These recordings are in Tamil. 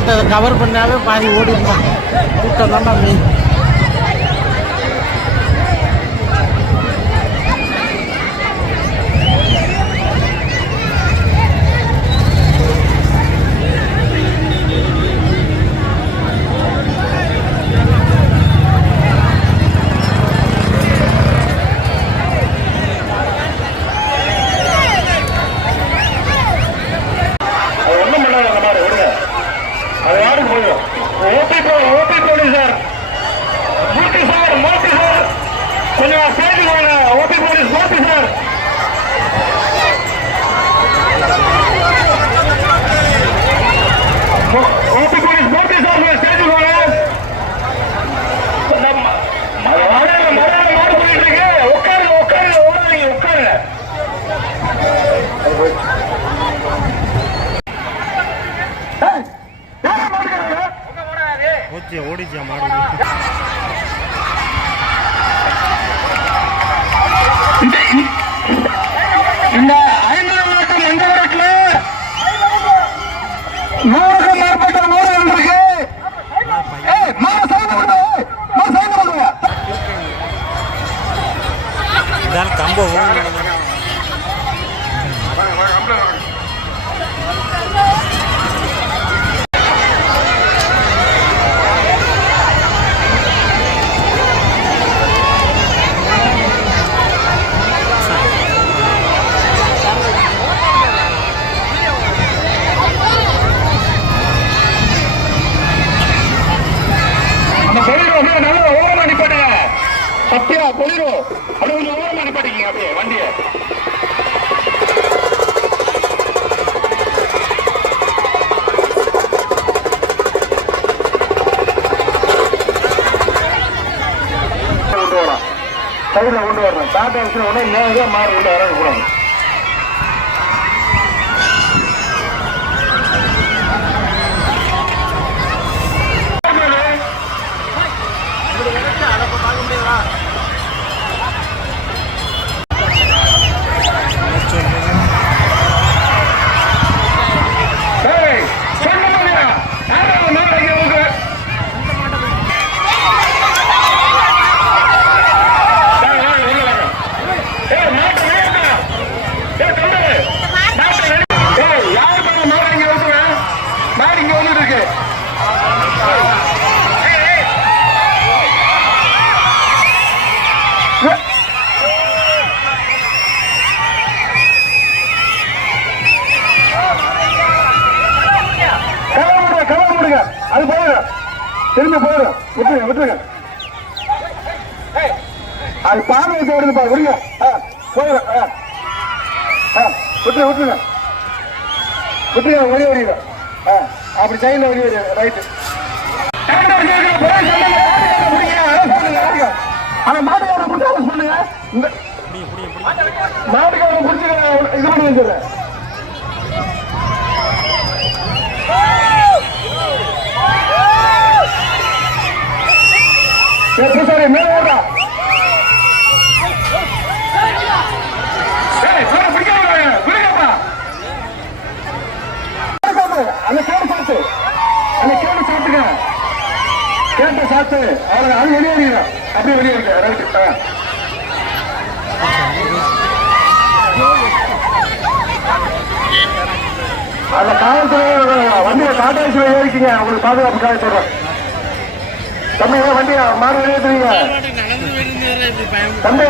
கூட்டத்தை கவர் பண்ணாவே பாதி ஓடிருப்பான் கூட்டம் தான் மீன் விட்டுருங்க விட்டுருங்க. அது பால் வச்சு வருது பாரு விடுங்க. போயிடும் விட்டுருங்க விட்டுருங்க. விட்டுருங்க ஒரே வரியுங்க அப்படி சைடில் ஒரே வரியுங்க ரைட்டு ஆனா மாட்டுக்காரன் புடிச்சு பண்ணுங்க மாட்டுக்காரன் புடிச்சு இது பண்ணி வச்சுருக்கேன் பூசாரி மேல ஓடுறா அந்த கேடு சாத்து அந்த கேடு சாத்துங்க கேட்ட சாத்து அவரை அது வெளியேறிங்க அப்படியே வெளியேறிங்க ரைட்டு அந்த காலத்துல வண்டியை டாடா ஏறிக்கிங்க உங்களுக்கு பாதுகாப்புக்காக சொல்றேன் தம்பி ஏன் வண்டியா? மாறி எழுதுறீங்க தம்பி.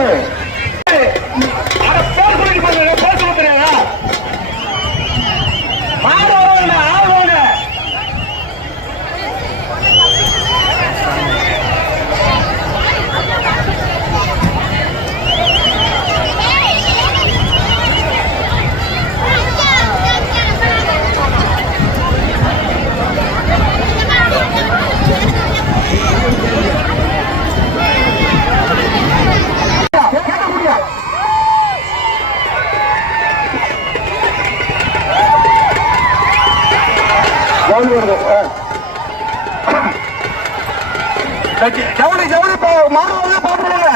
ஜவுளி ஜவுளி மாணவர்கள் பாத்துருங்க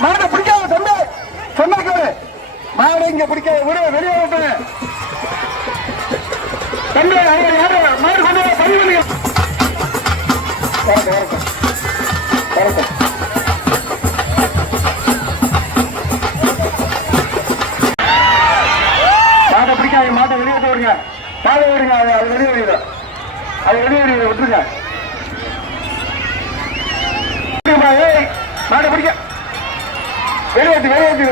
மாட பிடிக்காத சொன்ன சொன்னாரு மாட இங்க பிடிக்காத விடு வெளியே விட்டு தம்பி அவங்க யாரு மாடு கொண்டு பதிவு பண்ணுங்க வணக்கம் வணக்கம் விடுங்க விடுங்க அது அது வெளியே விடுங்க. அது வெளியே விடுங்க விட்டுருங்க. ஏய், மாட்டை பிடிக்க. வெளியே வெளியேற்று வெளியே விட்டு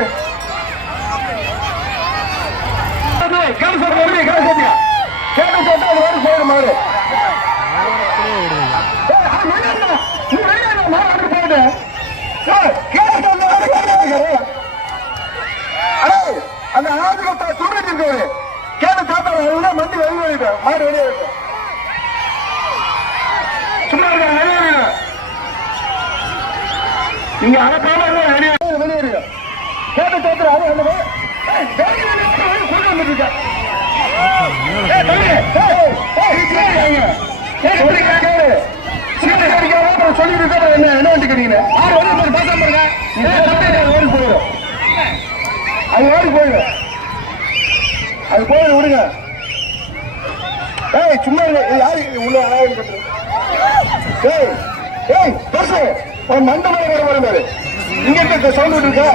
கேட்டு சொல்ற கேட்டு சொல்லுங்க கேட்டு சொல்லிட்டு அது வேறு மாடு. நீ அந்த ஆதிக்கத்தை துருவிட்டு இருக்காரு எல்லாம் மண்டி வெளியே வைக்க மாடு வெளியே வைக்க சும்மா இருக்க வெளியே வைக்க நீங்க அனுப்பாம வெளியே வெளியே இருக்க கேட்டு தாத்தா அது அந்த சொல்லிட்டு இருக்க, என்ன என்ன வண்டி கடிக்கிறீங்க? ஆறு போய் பேசாம அது ஓடி போயிடும். அது ஓடி போயிடும். அது போயிடும் விடுங்க. ஏய் சும்மா யாரு உள்ள யாரு ஏய் ஏய் பெருசு உன் மண்ட மேல வர வர இங்க இருக்க சவுண்ட் இருக்கா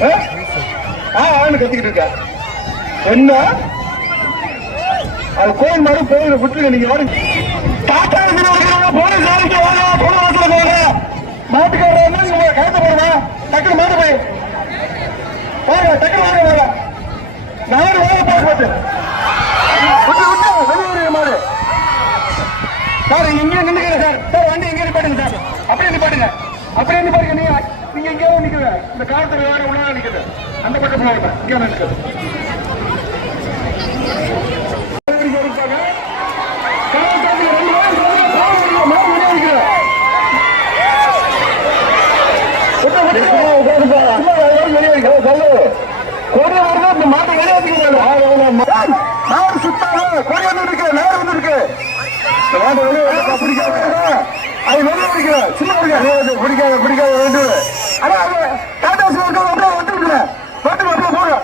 ஆ? அவனு கத்திக்கிட்டு இருக்க. என்ன? அது கோயில் மாதிரி போயிட விட்டுருங்க. நீங்க வாங்க டாட்டா போலீஸ் வேலைக்கு வாங்க? போன வாசல போங்க மாட்டுக்காரர் வந்து இங்க கலந்து போடுவா டக்குனு மாட்டு போய். வாங்க டக்குனு வாங்க வாங்க. நான் வாங்க போட்டு போட்டு விட்டு விட்டு வெளியே மாடு சார் இங்கே நின்றுக்கிறேன் சார். சார் வண்டி இங்கே நிப்பாட்டுங்க சார். அப்படியே நிப்பாட்டுங்க. அப்படியே நிப்பாட்டுங்க. நீங்க நீங்க இங்கே நிற்குது இந்த காலத்துல வேற உள்ள நிற்குது அந்த பக்கம் போகணும் இங்கே நிற்குது நாடு சுத்தாங்க கொடி வந்து இருக்கு நேரம் வந்து இருக்கு பிடிக்காத அது வெளியே பிடிக்கல. சின்ன பிடிக்காது பிடிக்காத பிடிக்காத ஆனா அது டாடா சிவருக்கு வந்து வந்துருக்குற வந்து அப்படியே போங்க.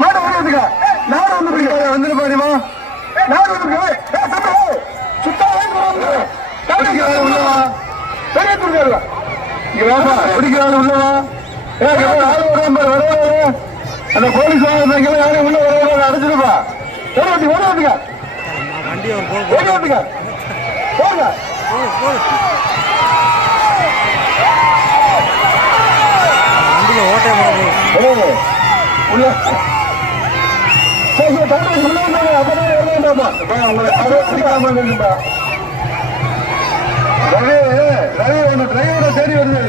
மாடு வெளியே வந்துக்க நாடு வந்து பிடிக்காத வந்துட்டு பாருமா நாடு வந்து சுத்தாவே உள்ளவா? வெளியே கொடுக்காது இங்க வாப்பா பிடிக்கிறாரு உள்ளவா. அந்த போலீஸ் யாரும் உள்ள வர வர அடைச்சிருப்பா. ஓட வந்து ஓட போல் ஓட வந்துக்க. போங்க. உள்ள. சரி தம்பி உள்ள வந்தாங்க அப்பதான் வரவேண்டாமா உங்களை அதை பிடிக்காம இருந்துட்டா. ரவி ரவி ஒன்று டிரைவரை தேடி வருது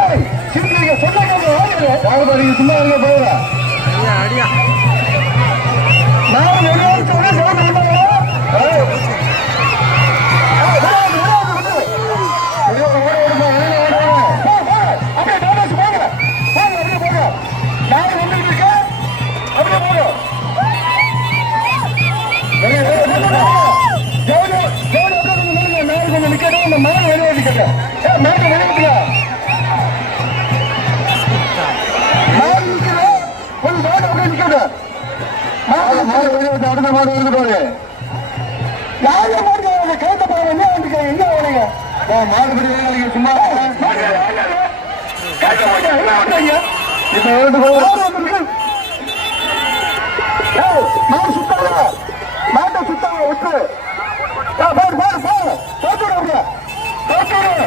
ஏய் சிரிக்கிறீங்க சொன்னா யாருப்பா நீங்க சும்மா இருங்க போகிறா நான் வெளியே சொன்னா சவுண்ட் பண்ணாங்களா அடுத்த மாடு வந்து பாரு யாரு மாடு கேட்ட பாரு என்ன வந்து எங்க வரீங்க மாடு படி சும்மா கேட்க மாட்டேன் என்ன பண்றீங்க இப்ப வந்து மாடு ஏய், மாடு சுத்தாத மாட்டை சுத்தாத விட்டு ஏய், பாரு பாரு பாரு போட்டு விடு போட்டு விடு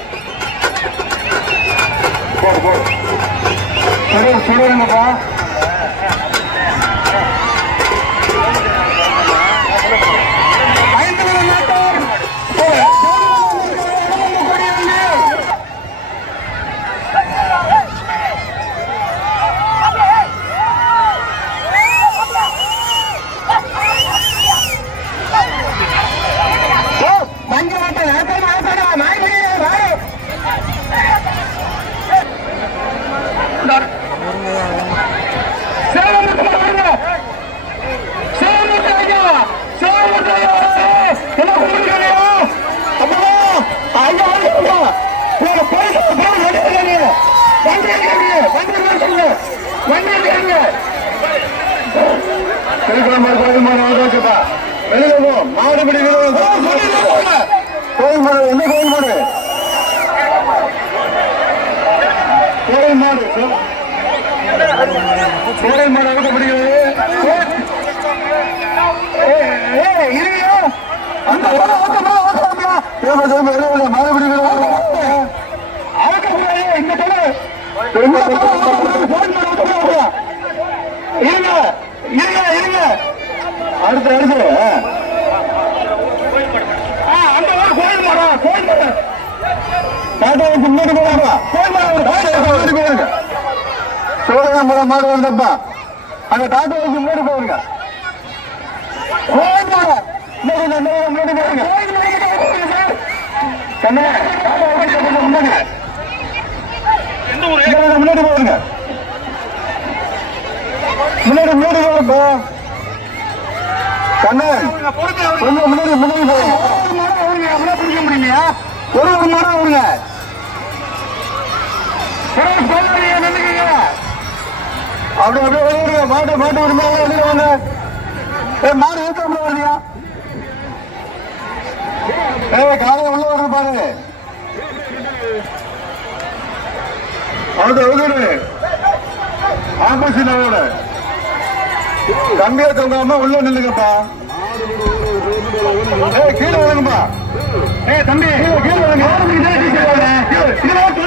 ஓடி ஓடி பாரு ஏய், ஓடு ரைட்ல விடு பாரு ஓடி ஓடி ஏய், ஓடி ஓடி என்ன சுடுங்கப்பா ஐந்து நிலை நாட்டார் வண்டி எடுக்காதீங்க வண்டி எடுக்க சொல்லுங்க வண்டி எடுக்காதீங்க திருக்குளம் கோயில் மாடு வெளியில போ மாடு கோயில் மாடு என்ன கோயில் மாடு கோயில் மாடு கோயில் மாடு அவுக்க பிடிக்கிறது இருங்க அந்த மாடு அவுக்கமா அவுக்கமா ஏமா திரும்ப வெளியில மாடு பிடிக்கிறது அவுக்கக்கூடாது இந்த தொலை இந்த தொலை கோயில் மாடு அவுக்கமா இருங்க இருங்க இருங்க அடுத்து அடுத்து ஆ, அந்த ஊர் கோயில் மரம் கோயில் மரம் டாட்டா வச்சு முன்னாடி போவாங்க கோயில் மரம் முன்னாடி போயிருங்க சோழக மரம் மாடு வந்தப்பா அந்த டாட்டா வச்சு முன்னாடி போயிருங்க கோயில் மரம் முன்னாடி முன்னாடி முன்னாடி போயிருங்க கோயில் மரம் போயிருங்க சார் கண்ணே டாட்டா வச்சு கொஞ்சம் முன்னாடி முன்னாடி போயிருங்க முன்னாடி முன்னாடி போயிருப்பா கண்ணன் கொஞ்சம் முன்னாடி முன்னாடி போயிருங்க ஒரு மரம் வருங்க அப்படியே பிடிக்க முடியலையா ஒரு ஒரு மரம் வருங்க அப்படியே அப்படியே வருங்க மாட்டு மாட்டு ஒரு மேல வெளியே வாங்க. ஏ மாடு ஏற்ற வருதியா? ஏ காலை உள்ள வருது பாருங்க அது அது ஆப்போசிட் அவரோட கம்பியா தொங்காம உள்ள நில்லுங்கப்பா. கீழே விழுங்கப்பா ஏ தம்பி கீழே கீழே விழுங்க கீழே விழுங்க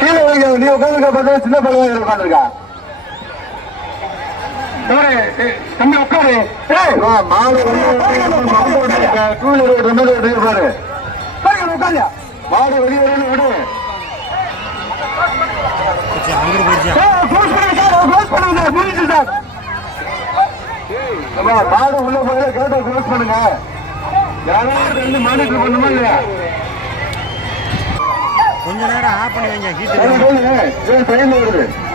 கீழே விழுங்க நீ உட்காந்துருக்க பார்த்தா சின்ன பையன் உட்காந்துருக்கா தம்பி உட்காரு. ஏய் வா மாடு டூ வீலர் மேல பாரு. பாருங்க உட்காரு. மாடு வெளியே விடு. மாடு உள்ள போய் கேட்டை க்ளோஸ் பண்ணுங்க. யாராவது வந்து மானிட்டர் பண்ணுமா இல்லையா? கொஞ்ச நேரம் ஆஃப் பண்ணி வைங்க. ஏன் ட்ரெயின் வருது?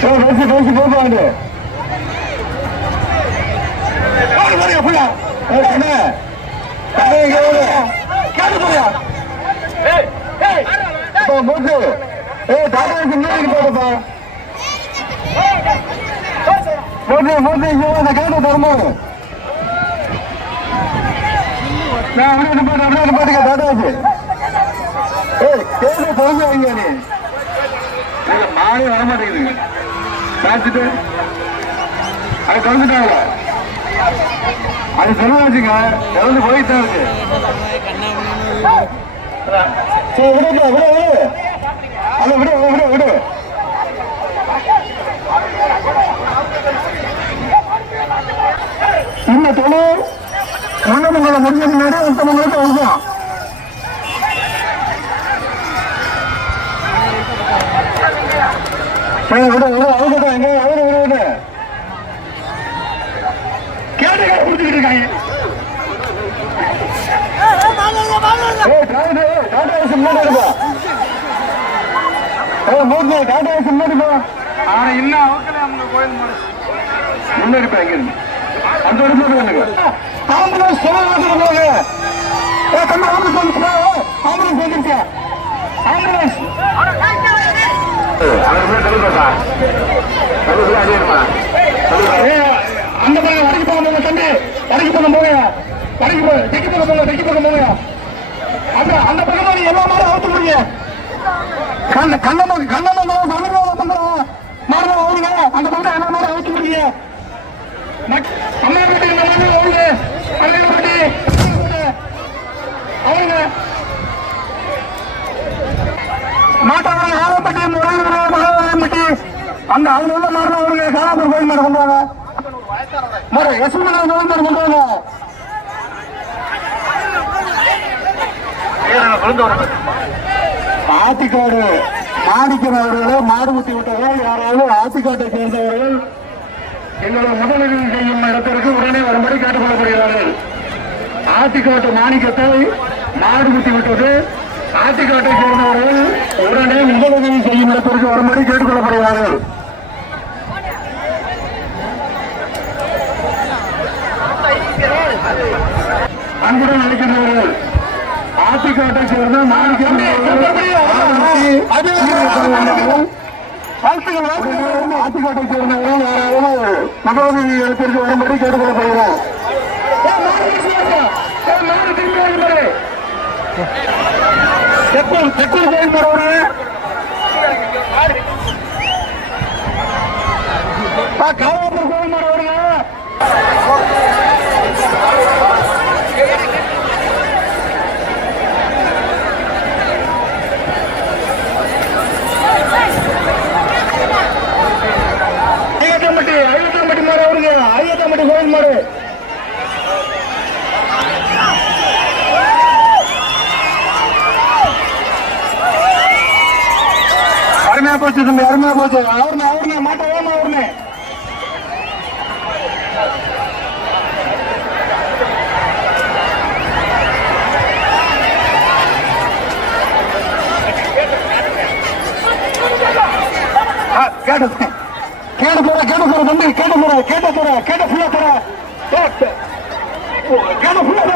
பேசி பேசி போவாங்க மூச்சு ஏ டாக்டருக்கு முன்னாடி போடுப்பா மூச்சு மூச்சு இங்க அந்த கேட்ட தரமாடு நான் அப்படியே நிப்பாட்டு அப்படியே நிப்பாட்டுக்க டாட்டாச்சு ஏய் கேட்ட திறந்து வைங்க நீ. இல்ல, மாறி பேசிட்டு அது திறந்துட்டாங்க அது சொல்ல வச்சுங்க திறந்து போயிட்டு தான் இருக்கு. சரி விடுங்க விடு விடு அதை விடு விடு விடு இந்த தொழில் முன்னமங்கலம் முடிஞ்ச முன்னாடி உத்தமங்களுக்கு அவசியம் சரி விடு விடு அவங்க எங்க அவரு விடு விடு கேட்டு கேட்டு கொடுத்துக்கிட்டு இருக்காங்க ஏய், டாடா, ஏய், டாடா ஏசி முன்னாடி இருப்பா. ஏய், மூர்த்தி, டாடா ஏசி முன்னாடி போ. முன்னாடி போ, இங்க இருந்து. அந்த இடத்துல இருந்து வந்துங்க. ஆம்புலன்ஸ் சொல்ல மாட்டேங்க போங்க. ஏய், தம்பி, ஆம்புலன்ஸ். ஏய், ஆம்புலன்ஸ் வந்துருச்சு. ஆம்புலன்ஸ். அந்த பக்கம் வடக்கு பக்கம் போங்க தம்பி வடக்கு பக்கம் போங்க வடக்கு போ தெற்கு பக்கம் போங்க தெற்கு பக்கம் போங்க அந்த அந்த பக்கமா நீ எல்லா மாதிரி அவுத்து முடியுங்க கண்ண கண்ணமா கண்ணமா தமிழ்நாடு பண்றோம் மாடுதான் ஓடுங்க அந்த பக்கம் எல்லா மாதிரி அவுத்து முடியுங்க அம்மையாப்பட்டி இந்த மாதிரி ஓடுங்க அம்மையாப்பட்டி அவருங்க மாட்டாளர் ஆலப்பட்டி முறையில் மகாபட்டி அந்த அதுல உள்ள மாடலாம் வருங்க காலாபுரம் கோயில் மாடு கொண்டு வாங்க. மாடு யசுமணி கோயில் மாடு கொண்டு வாங்க. ஆத்திக்காடு மாணிக்கம் அவர்களோ மாடுமுத்தி விட்டவர்கள் யாராவது ஆத்திக்காட்டை சேர்ந்தவர்கள் எங்களோட முதலுதவி செய்யும் இடத்திற்கு உடனே வரும்படி கேட்டுக்கொள்ளப்படுகிறார்கள். ஆத்திக்காட்டு மாணிக்கத்தை மாடுமுத்தி விட்டது. ஆத்திக்காட்டை சேர்ந்தவர்கள் உடனே முதலுதவி செய்யும் இடத்திற்கு வரும்படி கேட்டுக்கொள்ளப்படுகிறார்கள். அன்புடன் அழைக்கின்றவர்கள். ஆத்திக்காட்டை சேர்ந்த ஆத்திக்காட்டை சேர்ந்தவர்கள் யாராவது மகோதவி இடத்திற்கு வரும்படி கேட்டுக்கொள்ளப்படுகிறோம். தெற்கும் தெற்கும் கோயில் போறவரு. காலாப்பூர் கோயில் போறவருங்க ஐயத்தம்பட்டி ஐயத்தம்பட்டி மாடு அவருங்க ஐயத்தம்பட்டி அருமையா போச்சு தம்பி அருமையா போச்சு. அவருங்க அவருங்க மாட்ட ஓமா அவர்னே கேட்டு கேட்டு போற கேட்டு போற தம்பி கேட்டு போற கேட்ட போற கேட்ட ஃபுல்லா போற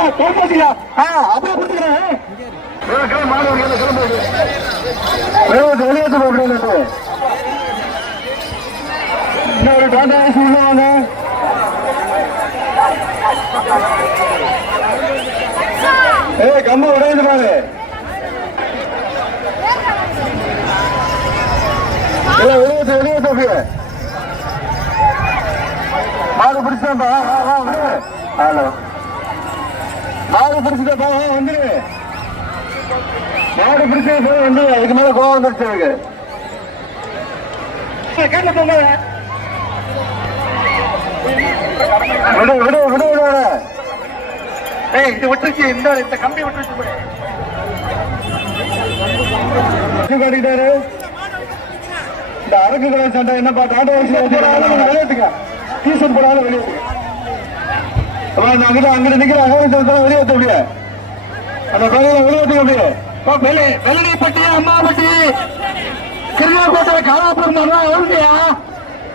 கேட்ட ஃபுல்லா போற தோப்பாட்டியா ஆ அப்படியே கொடுத்துக்கிறேன் மாணவர்கள் கிளம்புறது வெளியேற்று வெளியேற்று போட்டு இன்னொரு டாடா ஏசி உள்ள வாங்க ஏய் கம்பு உடையுது பாரு இல்ல வெளியேற்று வெளியேற்று அப்படியே மாடு பிடிச்சாப்பா வா வா வந்து ஹலோ. மாடு பிடிச்சிட்டப்பா வா வந்துரு மாடு பிடிச்சது போய் வந்து இதுக்கு மேல கோவம் வந்துருச்சு எனக்கு. கேட்க போங்க. விடு விடு விடு விடு. ஏய் இது விட்டுருச்சு. இந்த இந்த கம்பி விட்டுருச்சு காட்டிட்டாரு இந்த அரக்கு கடை சண்டை என்னப்பா டாடா வெளியேற்றுங்க. டிஷர்ட் போடாலும் வெளியேற்றுங்க. அப்புறம் அங்கிட்ட அங்கிட்ட நிக்கிற அகவசத்தை வெளியேற்ற அப்படியே அந்த பகுதியில் வெளியேற்றுங்க அப்படியே இப்போ வெள்ளி வெள்ளிப்பட்டி அம்மாப்பட்டி கிருஷ்ணாப்பேட்டை காலாப்பூர் மாதிரி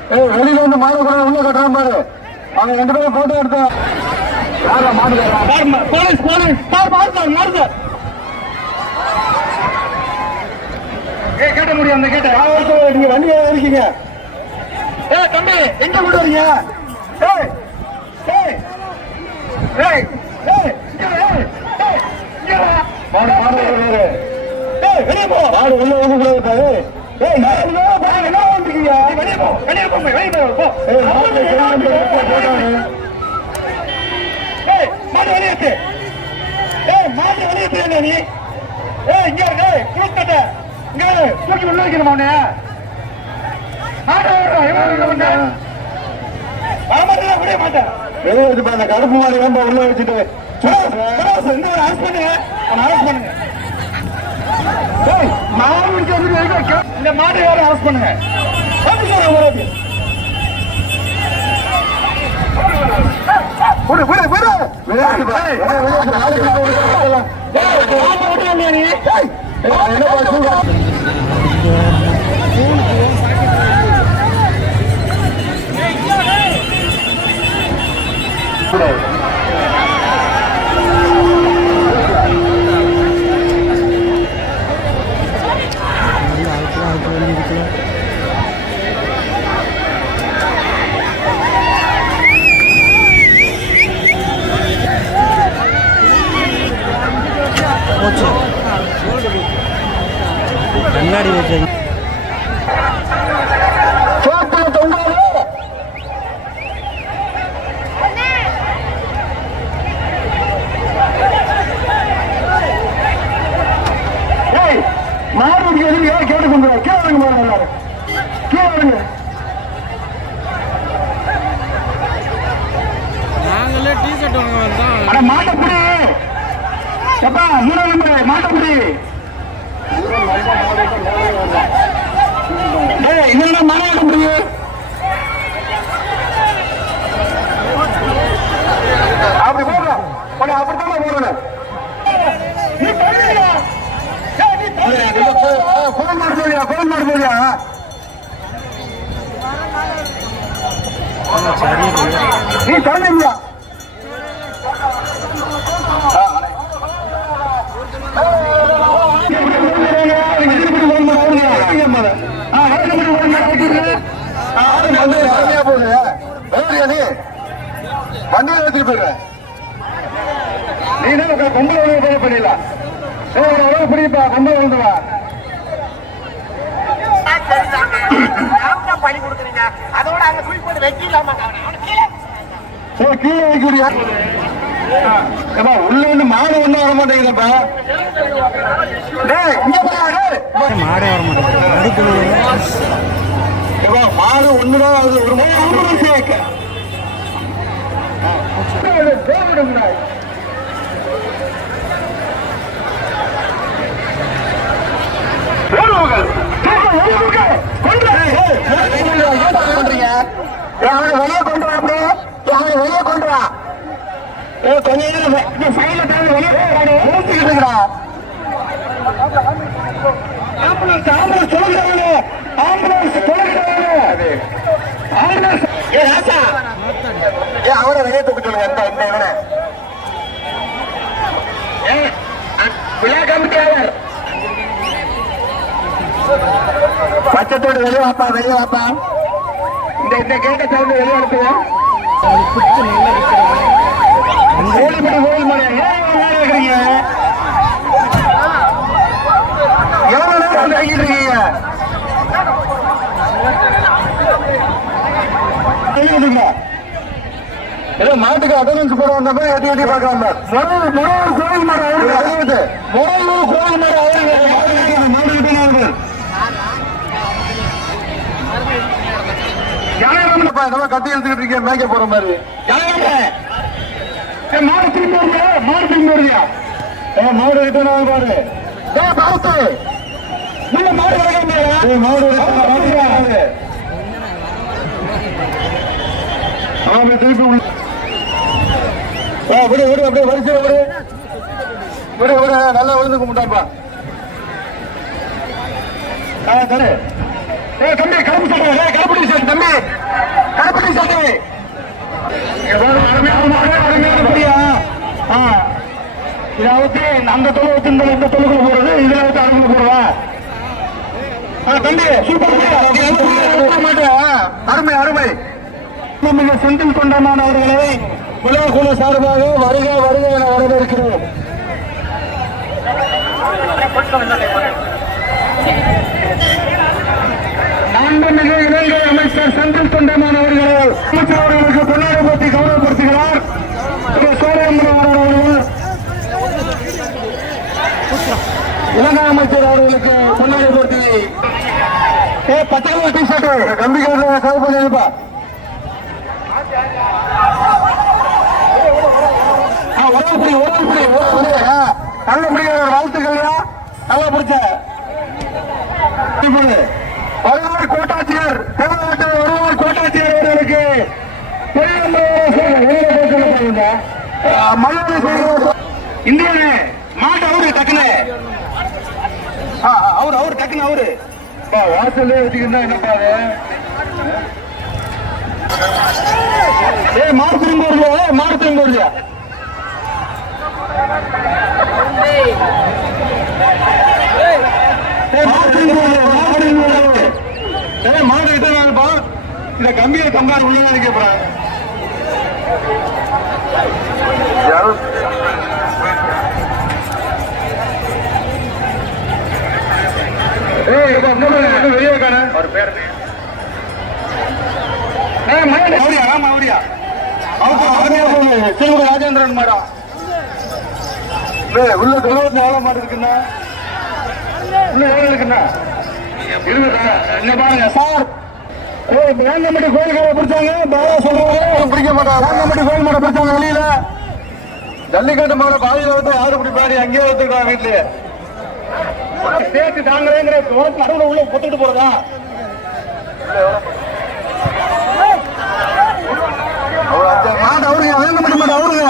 ஏய் வெளியில இருந்து மாடு கூட உள்ள கட்டுறான் பாரு. அவங்க ரெண்டு பேரும் போட்டோ எடுத்தா யாரா மாடு போலீஸ் போலீஸ். சார் மாடு சார் ஏய் கேட்ட முடியும் அந்த கேட்ட. நீங்க வண்டியா இருக்கீங்க? ஏய் தம்பி எங்க கொண்டு வரீங்க? ஏய் ஏய் ஏய் இங்க வா, ஏய் ஏய் இங்க வா. மாடு வருவாரு. ஏய் மாடு. உள்ள வந்து கூடாது ஏய் நான் உள்ள போ. என்ன பண்றீங்க? வெளிய போ வெளிய போ வெளிய போ. போ ஏய் மாடு போட்டாங்க ஏய் மாடு வெளிய ஏத்து ஏய் மாடு வெளிய ஏத்து நீ? ஏய் இங்க இரு ஏய் குளுக்கட்ட இங்க இரு தூக்கி உள்ள வைக்கணுமா உன்னை? மாடு இவன் உள்ள வரமாட்டேன் விட மாட்டேன். வெளியே வச்சு அந்த கருப்பு மாடு வேம்ப உள்ள வச்சுட்டு. இந்த அரசு பண்ணுங்க. அரசு பண்ணுங்க. ஏய், மாடு பிடிச்சதுக்கு எதுக்கு கே- இந்த மாடு யாரும் அரசு பண்ணுங்க. விடு, விடு, விடு. விளையாட்டு கண்ணாடி வச்சு சோத்துல தொங்காது. ஏய், மாடு கேட்டு கொண்டு கீழே கீழே போயிடுறேன் நீ தான் பொம்பளை உணவு போய் பண்ணிடலாம் உணவு பிடிப்பா பொம்பளை உணவுவா பண்ணி கொடுக்குறீங்க அதோட அங்க போட்டு கீழே ஏப்பா உள்ள வந்து மாடு ஒண்ணும் வர மாட்டேங்குதுப்பா. மாடே வர மாட்டேங்குது. மாடு ஒண்ணுதான் ஒரு மூணு சேர்க்க. கொண்டு பண்றீங்க யாரு வெளியே கொண்டு வா அப்படி யாரு வெளியே கொண்டு வா ஏ கொஞ்ச நேரம் இந்த சைடுல தாண்டி வெளியே ஊத்திக்கிட்டு இருக்கிறா ஆம்புலன்ஸ் ஆம்புலன்ஸ் சொல்லுகிறாங்க ஆம்புலன்ஸ் சொல்லுகிறாங்க ஆம்புலன்ஸ் ஏ ராசா அவரை வெளியே தூக்க சொல்லுங்க இந்த இந்த இவனை. விழா கமிட்டியாளர் பச்சத்தோடு வெளியே வாப்பா வெளியே வாப்பா. இந்த இந்த கேட்ட தவிர்த்து வெளியே அனுப்புவோம். ஓடி மணி ஏன் இருக்கிறீங்க? எவ்வளவு நேரம் இருக்கீங்க. ஏதோ மாட்டுக்கு அட்டண்டன்ஸ் போட வந்தப்ப எட்டி எட்டி பார்க்கலாம் முறையூர் முறையூர் கோயில் மாடு அவருக்கு முறையூர் கோயில் மாடு அவருக்கு மாடு கத்தி எடுத்துக்கிட்டு இருக்கீங்க? மேய்க்க போற மாதிரி. மாடு திரும்பி மாடு திரும்பி வருங்க ஏ மாடு ரிட்டர்ன் பாரு. ஏ பாத்து நீங்க மாடு வரங்க ஏ மாடு ஆமா திருப்பி விடு விடு அப்படியே வரிசை விடு. விடு விடு நல்லா விழுந்து கும்பிட்டாப்பா ஆ தரே. ஏ தம்பி கருப்பு சட்டை ஏ கருப்பட்டி சட்டை தம்பி. கருப்பட்டி சட்டை இதாவது அந்த தொழில் வச்சு இந்த இந்த தொழுக்குள்ள போறது இதுல வச்சு அருகுல போடுவா? தம்பி சூப்பர் மாட்டேன் அருமை அருமை. நம்முடைய செந்தில் கொண்டமான அவர்களை உலகக்குழு சார்பாக வருக வருக என வரவேற்கிறோம். மாண்புமிகு இலங்கை அமைச்சர் செந்தில் தொண்டமான் அவர்களை அமைச்சர் அவர்களுக்கு பொன்னாடை போட்டி கௌரவப்படுத்துகிறார். திரு சோழம்பரம் அவர்கள் இலங்கை அமைச்சர் அவர்களுக்கு பொன்னாடை போட்டி ஏ பச்சை டி ஷர்ட் நம்பிக்கை கலர் கருப்பு நினைப்பா ஓடி நல்ல வாழ்த்துக்கள்யா நல்லா பிடிச்ச. இப்பொழுது வருவார் கோட்டாட்சியர் தமிழ்நாட்டில் வருவார் கோட்டாட்சியர் அவர்களுக்கு இந்தியனே மாட்டு அவரு டக்குனு அவரு அவரு டக்குனு அவரு. பா வச்சுக்கிட்டா என்னப்பா திரும்ப வருது திரும்ப வருது மாடு மாடு இந்த கம்பியை கம்பா உள்ள நினைக்க போறாங்க ஏய் வெளியே காண அவர் பேர் மௌரியா மௌரியா அவங்க ராஜேந்திரன் மேடம் உள்ள தொழுவத்துல எவ்வளவு மாடு இருக்குண்ணா உள்ள எவ்வளவு இருக்குண்ணா? இருபதா இங்க பாருங்க. சார் வேங்கம்பட்டி கோயில்கார பிடிச்சாங்க. பாலா சொல்றாங்க பிடிக்க மாட்டாங்க. வேங்கம்பட்டி கோயில் மாட பிடிச்சாங்க வெளியில. ஜல்லிக்கட்டு மாட பாதியில வந்து ஆறு பிடிப்பாரு. அங்கேயே வந்துருக்காங்க வீட்லயே. சேர்த்து தாங்கறேங்கிற நடுவில் உள்ள கொத்துட்டு போறதா? அவர் அவருங்க. வேங்கம்பட்டி மாடு அவருங்க.